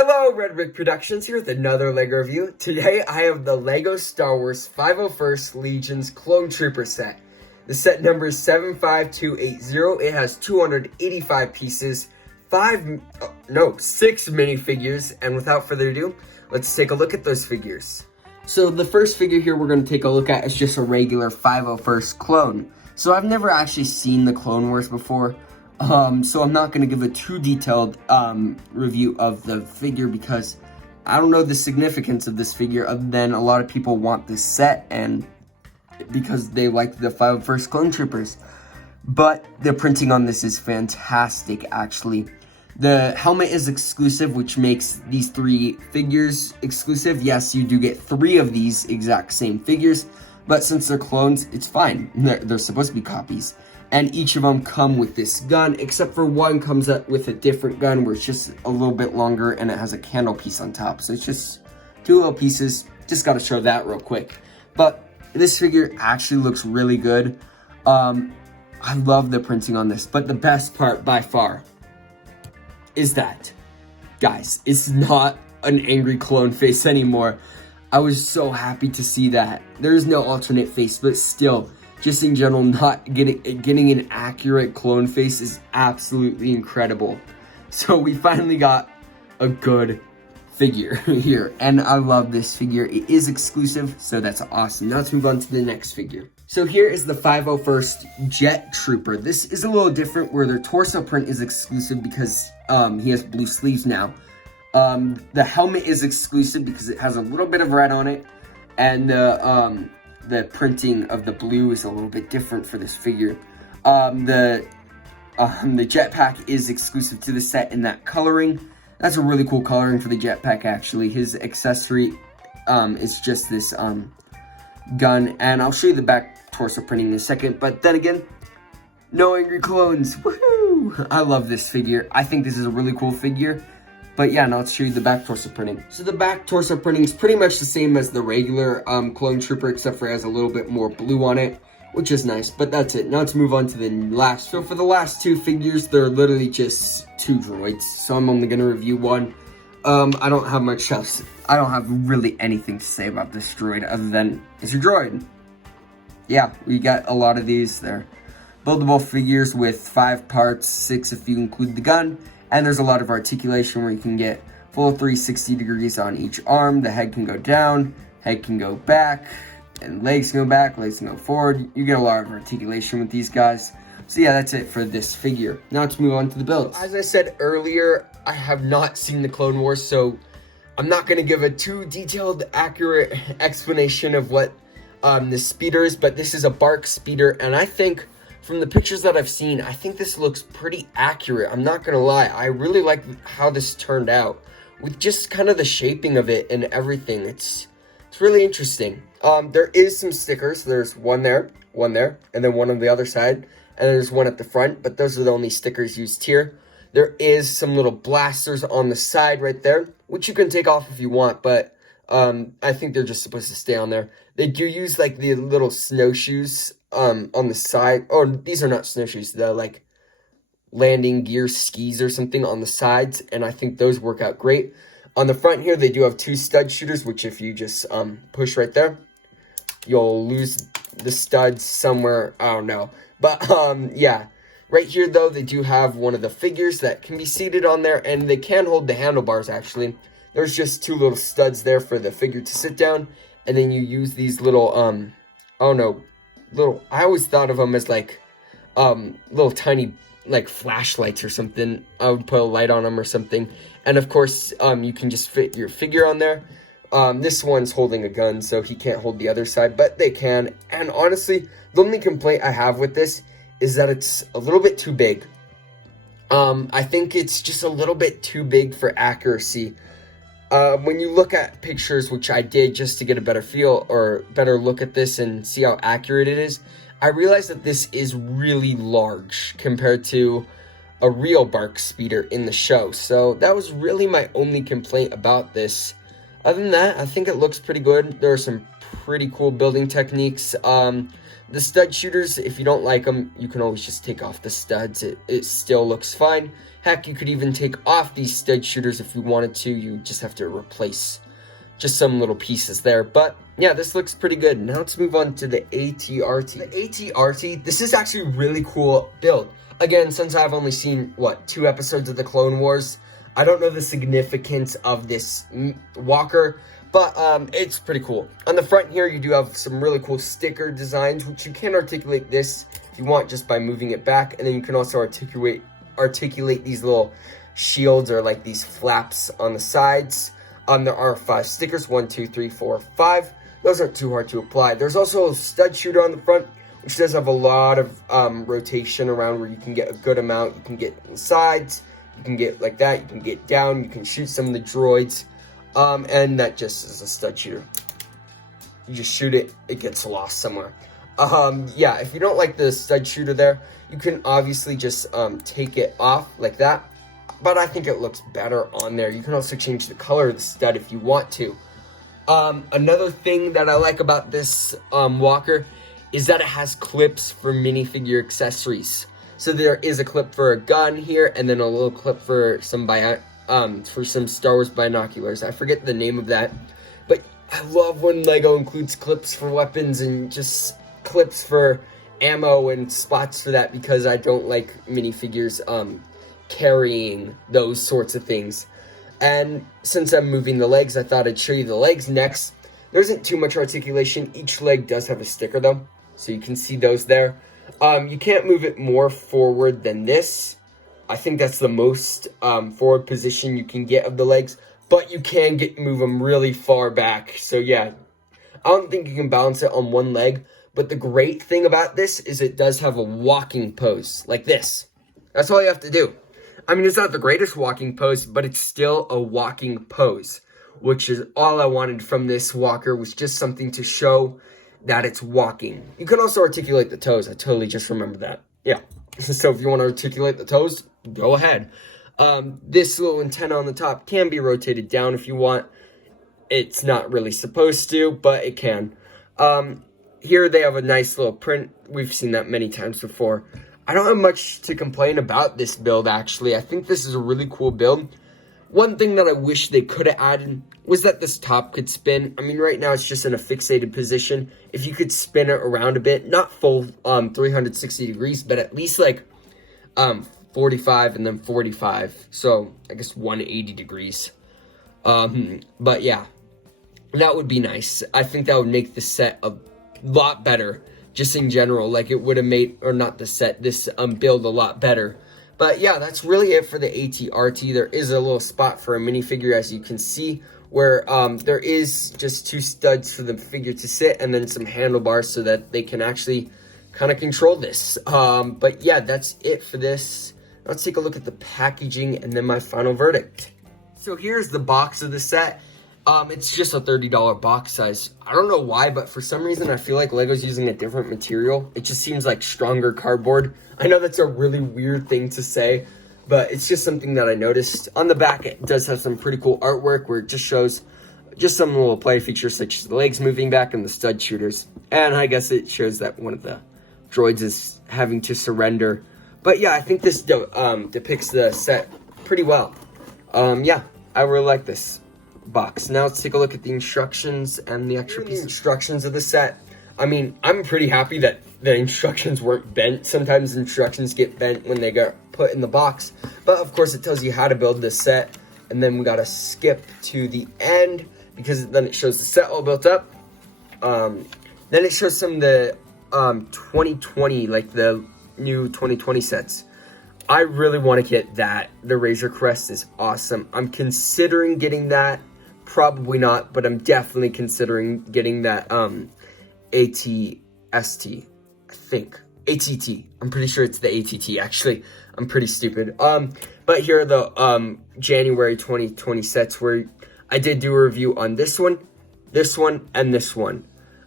Hello, Red Brick Productions here with another LEGO review. Today I have the LEGO Star Wars 501st Legion's Clone Trooper set. The set number is 75280. It has 285 pieces, 6 minifigures, and without further ado, let's take a look at those figures. So the first figure here we're going to take a look at is just a regular 501st clone. So I've never actually seen the Clone Wars before. So I'm not going to give a too detailed review of the figure because I don't know the significance of this figure other than a lot of people want this set and because they like the 501st Clone Troopers. But the printing on this is fantastic, actually. The helmet is exclusive, which makes these 3 figures exclusive. Yes, you do get 3 of these exact same figures, but since they're clones, it's fine. They're supposed to be copies. And each of them come with this gun, except for one comes up with a different gun where it's just a little bit longer and it has a candle piece on top. So it's just 2 little pieces. Just got to show that real quick. But this figure actually looks really good. I love the printing on this. But the best part by far is that, guys, it's not an angry clone face anymore. I was so happy to see that. There's no alternate face, but still, just in general, not getting an accurate clone face is absolutely incredible. So we finally got a good figure here, and I love this figure. It is exclusive, so that's awesome. Now let's move on to the next figure. So here is the 501st Jet Trooper. This is a little different where their torso print is exclusive because he has blue sleeves now. The helmet is exclusive because it has a little bit of red on it, and the printing of the blue is a little bit different for this figure. The jetpack is exclusive to the set in that coloring. That's a really cool coloring for the jetpack, actually. His accessory is just this gun, and I'll show you the back torso printing in a second. But then again, no angry clones. Woohoo! I love this figure. I think this is a really cool figure. But yeah, now let's show you the back torso printing. So the back torso printing is pretty much the same as the regular Clone Trooper, except for it has a little bit more blue on it, which is nice. But that's it. Now let's move on to the last. So for the last 2 figures, they're literally just 2 droids. So I'm only going to review one. I don't have much else. I don't have really anything to say about this droid other than it's a droid. Yeah, we got a lot of these. They're buildable figures with 5 parts, 6 if you include the gun. And there's a lot of articulation where you can get full 360 degrees on each arm. The head can go down, head can go back, and legs can go back, legs can go forward. You get a lot of articulation with these guys. So yeah, that's it for this figure. Now let's move on to the builds. As I said earlier, I have not seen the Clone Wars, so I'm not going to give a too detailed, accurate explanation of what the speeder is, but this is a BARC speeder, and I think from the pictures that I've seen, I think this looks pretty accurate. I'm not gonna lie, I really like how this turned out with just kind of the shaping of it and everything. It's really interesting. There is some stickers. There's one there, and then one on the other side, and there's one at the front, but those are the only stickers used here. There is some little blasters on the side right there, which you can take off if you want, but I think they're just supposed to stay on there. They do use like the little snowshoes on the side, or these are not snowshoes, they're like landing gear skis or something on the sides, and I think those work out great. On the front here, they do have 2 stud shooters, which if you just push right there, you'll lose the studs somewhere, I don't know. But yeah, right here though, they do have one of the figures that can be seated on there, and they can hold the handlebars actually. There's just 2 little studs there for the figure to sit down, and then you use these little, I don't know, I always thought of them as like little tiny like flashlights or something. I would put a light on them or something, and of course you can just fit your figure on there. This one's holding a gun, so he can't hold the other side, but they can. And honestly, the only complaint I have with this is that it's a little bit too big. I think it's just a little bit too big for accuracy. When you look at pictures, which I did just to get a better feel or better look at this and see how accurate it is, I realized that this is really large compared to a real BARC speeder in the show. So that was really my only complaint about this. Other than that, I think it looks pretty good. There are some pretty cool building techniques. The stud shooters, if you don't like them, you can always just take off the studs. It still looks fine. Heck, you could even take off these stud shooters if you wanted to. You just have to replace just some little pieces there. But yeah, this looks pretty good. Now let's move on to the ATRT. The ATRT, this is actually a really cool build. Again, since I've only seen, 2 episodes of the Clone Wars, I don't know the significance of this walker, but it's pretty cool. On the front here, you do have some really cool sticker designs, which you can articulate this if you want just by moving it back. And then you can also articulate these little shields or like these flaps on the sides. There are 5 stickers, 1, 2, 3, 4, 5. Those aren't too hard to apply. There's also a stud shooter on the front, which does have a lot of rotation around where you can get a good amount. You can get in the sides, you can get like that, you can get down, you can shoot some of the droids. And that just is a stud shooter. You just shoot it, it gets lost somewhere. Yeah, if you don't like the stud shooter there, you can obviously just take it off like that. But I think it looks better on there. You can also change the color of the stud if you want to. Another thing that I like about this walker is that it has clips for minifigure accessories. So there is a clip for a gun here, and then a little clip for some Star Wars binoculars. I forget the name of that, but I love when LEGO includes clips for weapons and just clips for ammo and spots for that, because I don't like minifigures carrying those sorts of things. And since I'm moving the legs, I thought I'd show you the legs next. There isn't too much articulation. Each leg does have a sticker though, so you can see those there. You can't move it more forward than this. I think that's the most forward position you can get of the legs, but you can move them really far back. So yeah, I don't think you can balance it on one leg, but the great thing about this is it does have a walking pose like this. That's all you have to do. I mean, it's not the greatest walking pose, but it's still a walking pose, which is all I wanted from this walker, was just something to show that it's walking. You can also articulate the toes. I totally just remembered that. Yeah. So if you want to articulate the toes, go ahead. This little antenna on the top can be rotated down if you want. It's not really supposed to, but it can. Here they have a nice little print. We've seen that many times before. I don't have much to complain about this build, actually. I think this is a really cool build. One thing that I wish they could have added was that this top could spin. I mean, right now it's just in a fixated position. If you could spin it around a bit, not full 360 degrees, but at least like 45 and then 45. So I guess 180 degrees. But yeah, that would be nice. I think that would make the set a lot better. Just in general, like it would have made, or not the set, this build a lot better. But yeah, that's really it for the ATRT. There is a little spot for a minifigure, as you can see, where there is just 2 studs for the figure to sit, and then some handlebars so that they can actually kind of control this. But yeah, that's it for this. Let's take a look at the packaging and then my final verdict. So here's the box of the set. It's just a $30 box size. I don't know why, but for some reason I feel like LEGO's using a different material. It just seems like stronger cardboard. I know that's a really weird thing to say, but it's just something that I noticed. On the back, it does have some pretty cool artwork where it just shows just some little play features such as the legs moving back and the stud shooters. And I guess it shows that one of the droids is having to surrender. But yeah, I think this depicts the set pretty well. Yeah, I really like this box. Now let's take a look at the instructions and the extra piece. Instructions of the set. I mean, I'm pretty happy that the instructions weren't bent. Sometimes instructions get bent when they get put in the box, but of course it tells you how to build this set. And then we gotta skip to the end because then it shows the set all built up. Then it shows some of the 2020, like the new 2020 sets. I really want to get that. The Razor Crest is awesome. I'm considering getting that. Probably not, but I'm definitely considering getting that ATST, I think. ATT. I'm pretty sure it's the ATT, actually. I'm pretty stupid. But here are the January 2020 sets where I did do a review on this one, and this one.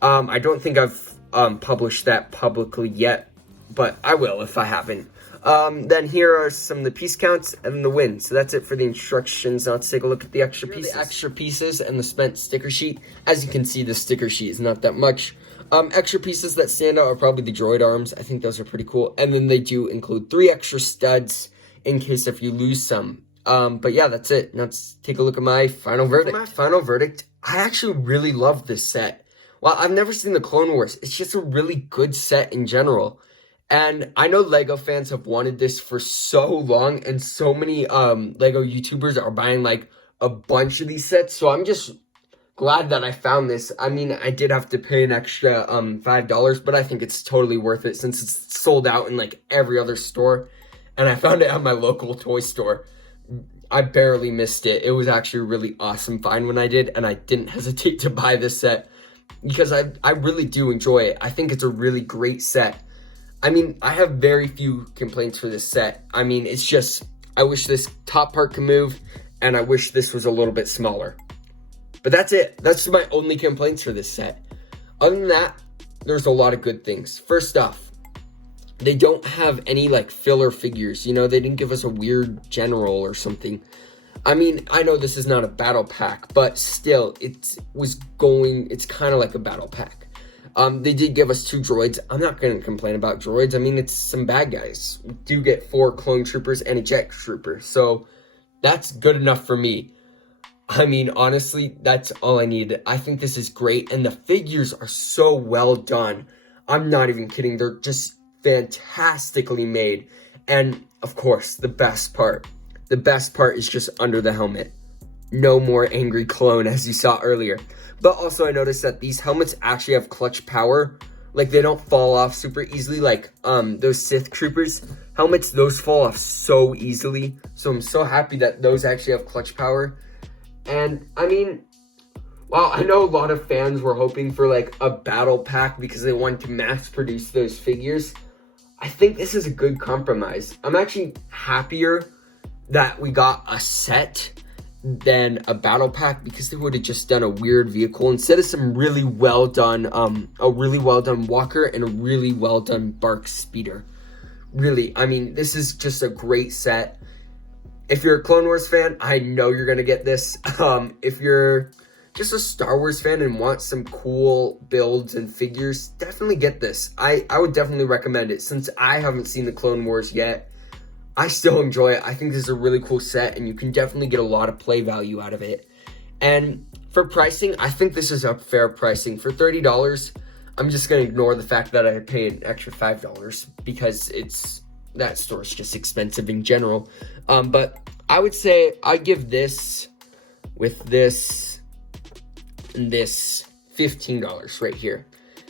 I don't think I've published that publicly yet, but I will if I haven't. Then here are some of the piece counts and the win. So that's it for the instructions. Now let's take a look at the extra pieces. The extra pieces and the spent sticker sheet. As you can see, the sticker sheet is not that much. Extra pieces that stand out are probably the droid arms. I think those are pretty cool. And then they do include 3 extra studs in case if you lose some. But yeah, that's it. Now let's take a look at my final verdict. For my final verdict, I actually really love this set. Well, I've never seen the Clone Wars. It's just a really good set in general. And I know LEGO fans have wanted this for so long, and so many LEGO YouTubers are buying like a bunch of these sets. So I'm just glad that I found this. I mean, I did have to pay an extra $5, but I think it's totally worth it since it's sold out in like every other store. And I found it at my local toy store. I barely missed it. It was actually a really awesome find when I did, and I didn't hesitate to buy this set because I really do enjoy it. I think it's a really great set. I mean, I have very few complaints for this set. I mean, it's just, I wish this top part could move, and I wish this was a little bit smaller. But that's it. That's my only complaints for this set. Other than that, there's a lot of good things. First off, they don't have any like filler figures. You know, they didn't give us a weird general or something. I mean, I know this is not a battle pack, but still, it's kind of like a battle pack. They did give us 2 droids. I'm not going to complain about droids. I mean, it's some bad guys. We do get 4 clone troopers and a jet trooper. So that's good enough for me. I mean, honestly, that's all I need. I think this is great. And the figures are so well done. I'm not even kidding. They're just fantastically made. And of course, the best part is just under the helmet. No more angry clone, as you saw earlier. But also I noticed that these helmets actually have clutch power. Like, they don't fall off super easily like those Sith troopers helmets. Those fall off so easily. So I'm so happy that those actually have clutch power. And I mean, well, I know a lot of fans were hoping for like a battle pack because they wanted to mass produce those figures. I think this is a good compromise. I'm actually happier that we got a set than a battle pack, because they would have just done a weird vehicle instead of some really well done, a really well done walker and a really well done bark speeder. Really, I mean, this is just a great set. If you're a Clone Wars fan, I know you're gonna get this. If you're just a Star Wars fan and want some cool builds and figures, definitely get this. I would definitely recommend it. Since I haven't seen the Clone Wars yet, I still enjoy it. I think this is a really cool set, and you can definitely get a lot of play value out of it. And for pricing, I think this is a fair pricing. For $30, I'm just going to ignore the fact that I paid an extra $5 because that store is just expensive in general. But I would say I'd give this, with this, and this, $15 right here.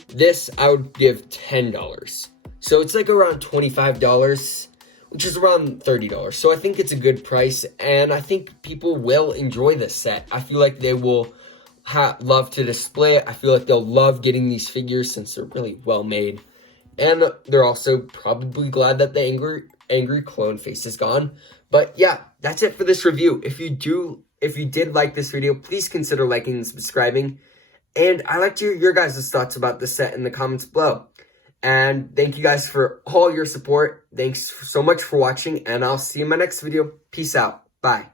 This, I would give $10. So it's like around $25. Which is around $30. So I think it's a good price, and I think people will enjoy this set. I feel like they will love to display it. I feel like they'll love getting these figures since they're really well made. And they're also probably glad that the angry clone face is gone. But yeah, that's it for this review. If you did like this video, please consider liking and subscribing. And I'd like to hear your guys' thoughts about this set in the comments below. And thank you guys for all your support. Thanks so much for watching, and I'll see you in my next video. Peace out. Bye.